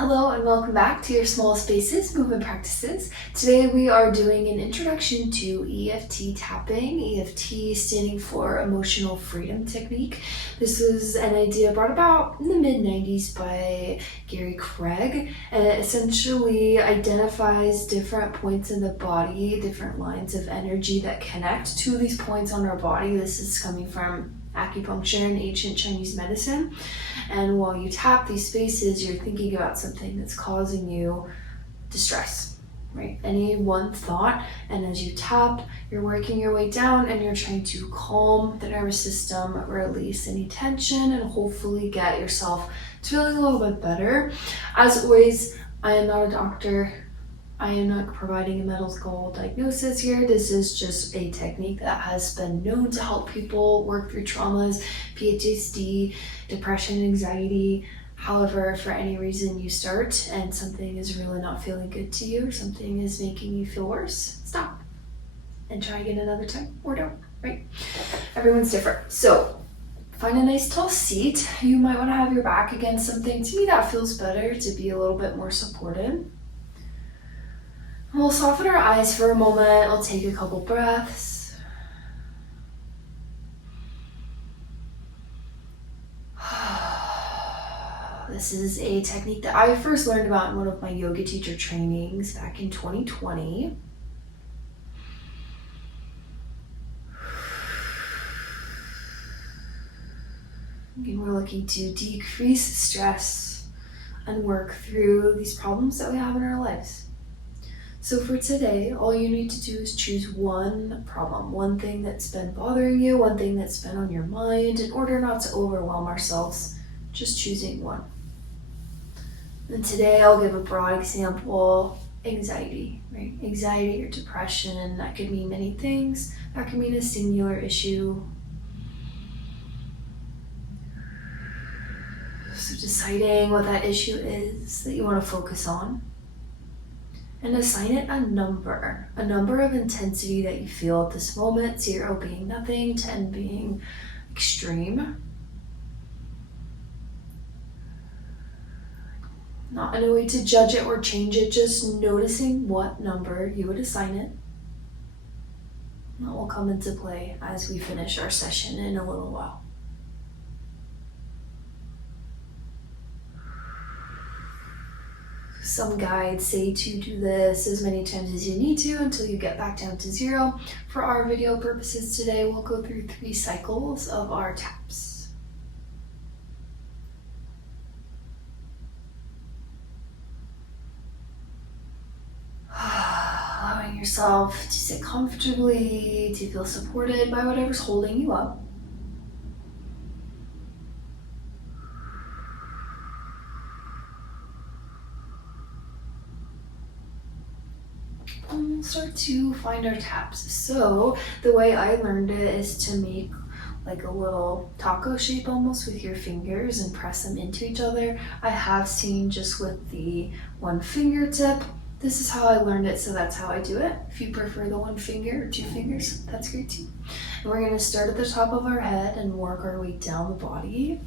Hello and welcome back to your Small Spaces Movement Practices. Today we are doing an introduction to EFT Tapping, EFT standing for Emotional Freedom Technique. This was an idea brought about in the mid-90s by Gary Craig, and it essentially identifies different points in the body, different lines of energy that connect to these points on our body. This is coming from acupuncture and ancient Chinese medicine. And while you tap these spaces, you're thinking about something that's causing you distress, right? Any one thought, and as you tap, you're working your way down and you're trying to calm the nervous system, release any tension, and hopefully get yourself to feeling a little bit better. As always, I am not a doctor. I am not providing a medical diagnosis here. This is just a technique that has been known to help people work through traumas, PTSD, depression, anxiety. However, for any reason you start and something is really not feeling good to you or something is making you feel worse, stop and try again another time or don't, right? Everyone's different. So find a nice tall seat. You might want to have your back against something. To me, that feels better, to be a little bit more supported. We'll soften our eyes for a moment. We'll take a couple breaths. This is a technique that I first learned about in one of my yoga teacher trainings back in 2020. Again, we're looking to decrease stress and work through these problems that we have in our lives. So for today, all you need to do is choose one problem, one thing that's been bothering you, one thing that's been on your mind, in order not to overwhelm ourselves, just choosing one. And today I'll give a broad example, anxiety, right? Anxiety or depression, that could mean many things. That could mean a singular issue. So deciding what that issue is that you want to focus on. And assign it a number of intensity that you feel at this moment, 0 being nothing, 10 being extreme. Not in a way to judge it or change it, just noticing what number you would assign it. That will come into play as we finish our session in a little while. Some guides say to do this as many times as you need to until you get back down to 0. For our video purposes today, we'll go through 3 cycles of our taps. Allowing yourself to sit comfortably, to feel supported by whatever's holding you up. And we'll start to find our taps. So the way I learned it is to make like a little taco shape almost with your fingers and press them into each other. I have seen just with the one fingertip. This is how I learned it, so that's how I do it. If you prefer the one finger or 2 fingers, that's great too. And we're going to start at the top of our head and work our way down the body.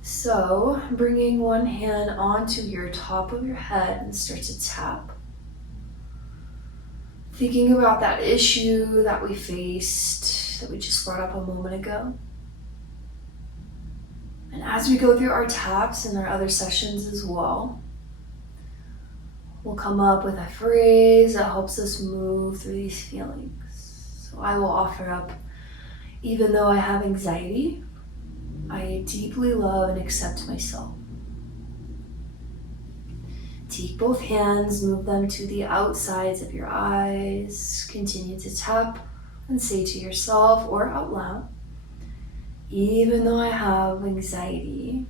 So bringing one hand onto your top of your head and start to tap. Thinking about that issue that we faced, that we just brought up a moment ago. And as we go through our taps and our other sessions as well, we'll come up with a phrase that helps us move through these feelings. So I will offer up, even though I have anxiety, I deeply love and accept myself. Take both hands, move them to the outsides of your eyes. Continue to tap and say to yourself or out loud, even though I have anxiety,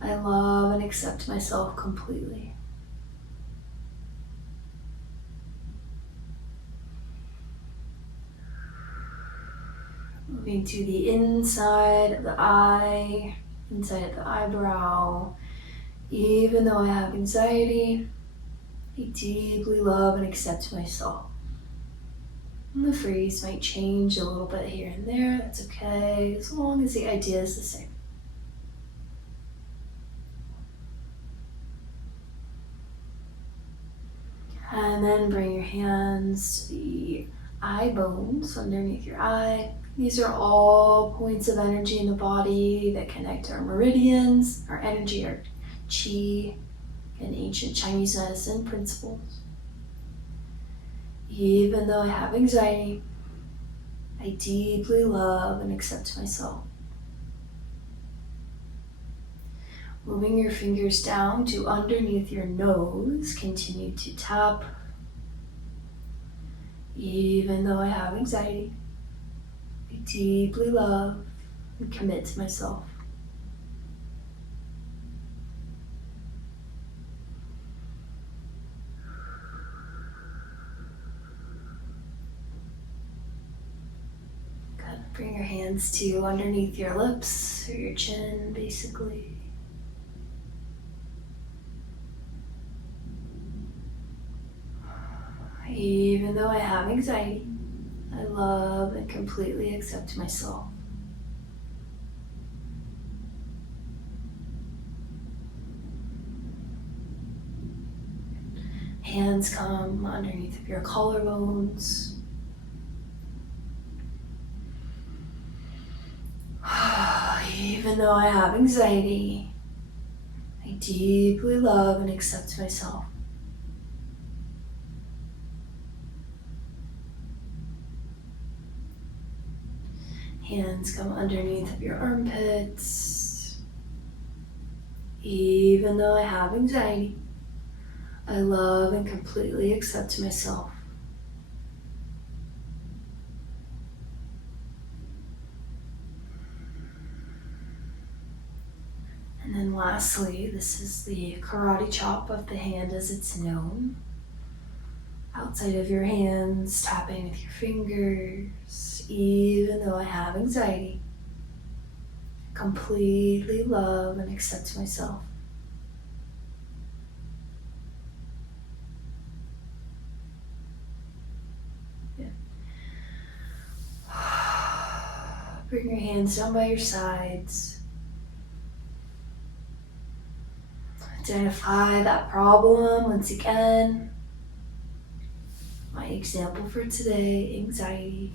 I love and accept myself completely. Moving to the inside of the eye, inside of the eyebrow. Even though I have anxiety, I deeply love and accept myself. And the phrase might change a little bit here and there, that's okay, as long as the idea is the same. And then bring your hands to the eye bones underneath your eye. These are all points of energy in the body that connect our meridians, our energy, our chi, and ancient Chinese medicine principles. Even though I have anxiety, I deeply love and accept myself. Moving your fingers down to underneath your nose, continue to tap. Even though I have anxiety, I deeply love and commit to myself. Good. Bring your hands to underneath your lips or your chin, basically. Even though I have anxiety, I love and completely accept myself. Hands come underneath of your collarbones. Even though I have anxiety, I deeply love and accept myself. Hands come underneath of your armpits. Even though I have anxiety, I love and completely accept myself. And then lastly, this is the karate chop of the hand as it's known. Outside of your hands, tapping with your fingers. Even though I have anxiety, I completely love and accept myself. Bring your hands down by your sides. Identify that problem once again. My example for today, anxiety.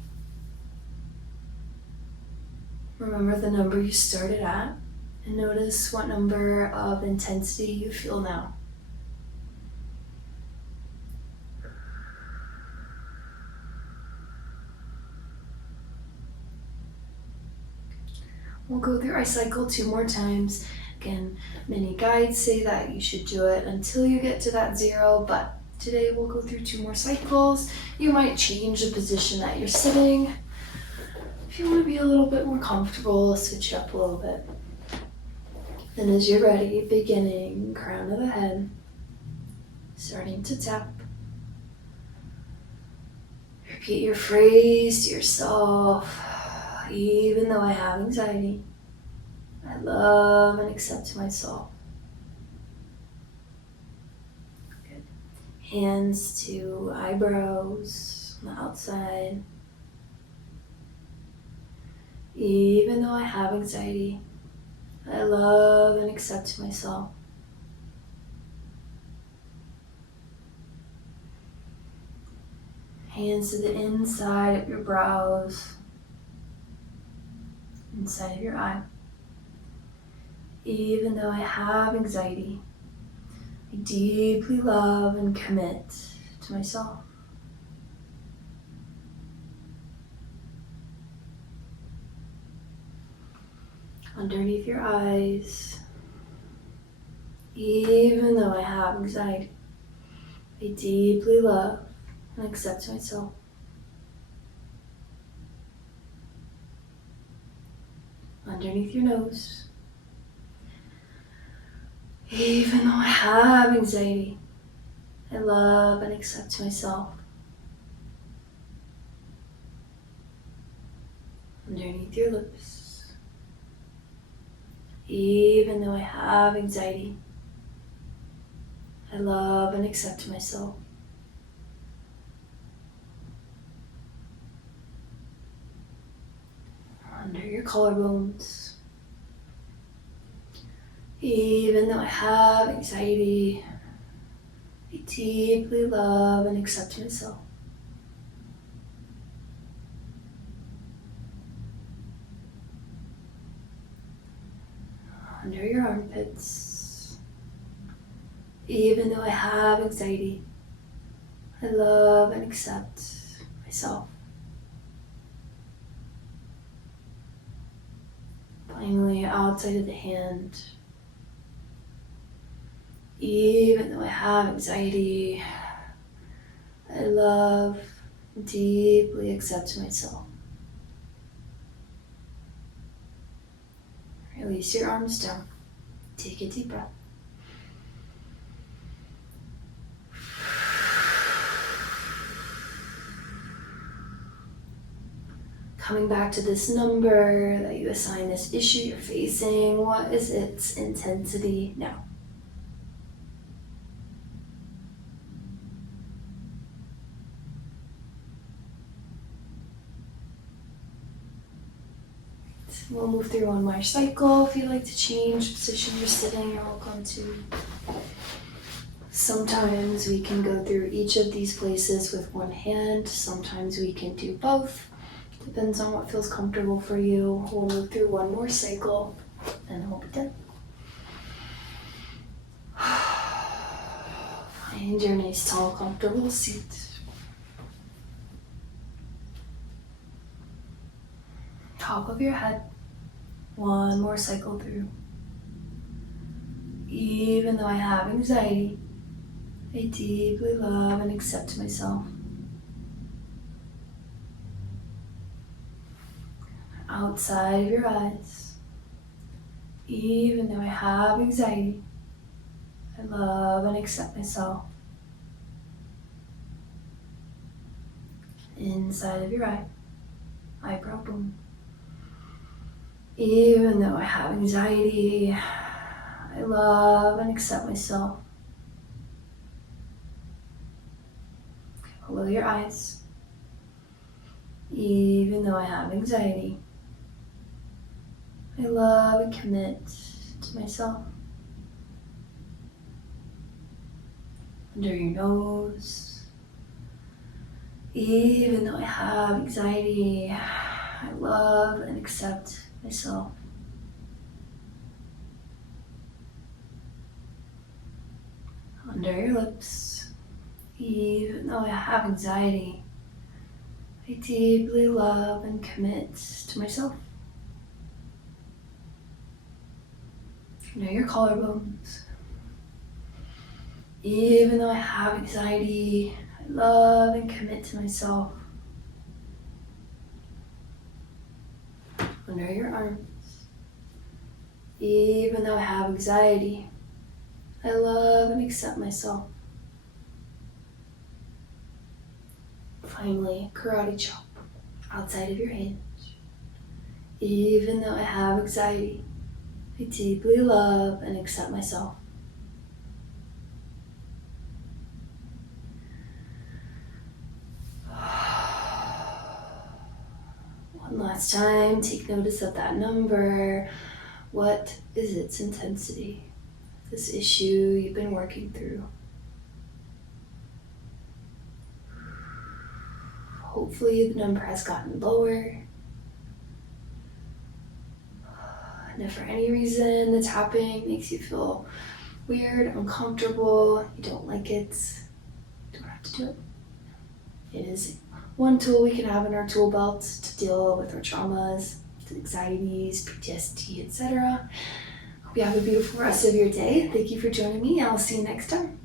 Remember the number you started at and notice what number of intensity you feel now. We'll go through our cycle 2 more times. Again, many guides say that you should do it until you get to that 0, but today we'll go through 2 more cycles. You might change the position that you're sitting. If you want to be a little bit more comfortable, switch it up a little bit. Then as you're ready, beginning crown of the head, starting to tap. Repeat your phrase to yourself. Even though I have anxiety, I love and accept myself. Good. Hands to eyebrows on the outside. Even though I have anxiety, I love and accept myself. Hands to the inside of your brows, inside of your eye. Even though I have anxiety, I deeply love and commit to myself. Underneath your eyes, even though I have anxiety, I deeply love and accept myself. Underneath your nose, even though I have anxiety, I love and accept myself. Underneath your lips, even though I have anxiety, I love and accept myself. Under your collarbones, even though I have anxiety, I deeply love and accept myself. Under your armpits. Even though I have anxiety, I love and accept myself. Finally, outside of the hand. Even though I have anxiety, I love and deeply accept myself. Release your arms down. Take a deep breath. Coming back to this number that you assign this issue you're facing, what is its intensity now? We'll move through one more cycle. If you'd like to change position you're sitting, you're welcome to. Sometimes we can go through each of these places with one hand. Sometimes we can do both. Depends on what feels comfortable for you. We'll move through one more cycle and then we'll be done. Find your nice, tall, comfortable seat. Top of your head. One more cycle through. Even though I have anxiety, I deeply love and accept myself. Outside of your eyes. Even though I have anxiety, I love and accept myself. Inside of your eye. Eyebrow bone. Even though I have anxiety, I love and accept myself. Below your eyes. Even though I have anxiety, I love and commit to myself. Under your nose. Even though I have anxiety, I love and accept myself. Under your lips. Even though I have anxiety, I deeply love and commit to myself. Under your collarbones. Even though I have anxiety, I love and commit to myself. Under your arms. Even though I have anxiety, I love and accept myself. Finally, karate chop. Outside of your hand. Even though I have anxiety, I deeply love and accept myself. One last time, take notice of that number. What is its intensity? This issue you've been working through. Hopefully the number has gotten lower. And if for any reason the tapping makes you feel weird, uncomfortable, you don't like it, you don't have to do it. It is one tool we can have in our tool belt to deal with our traumas, anxieties, PTSD, etc. Hope you have a beautiful rest of your day. Thank you for joining me. I'll see you next time.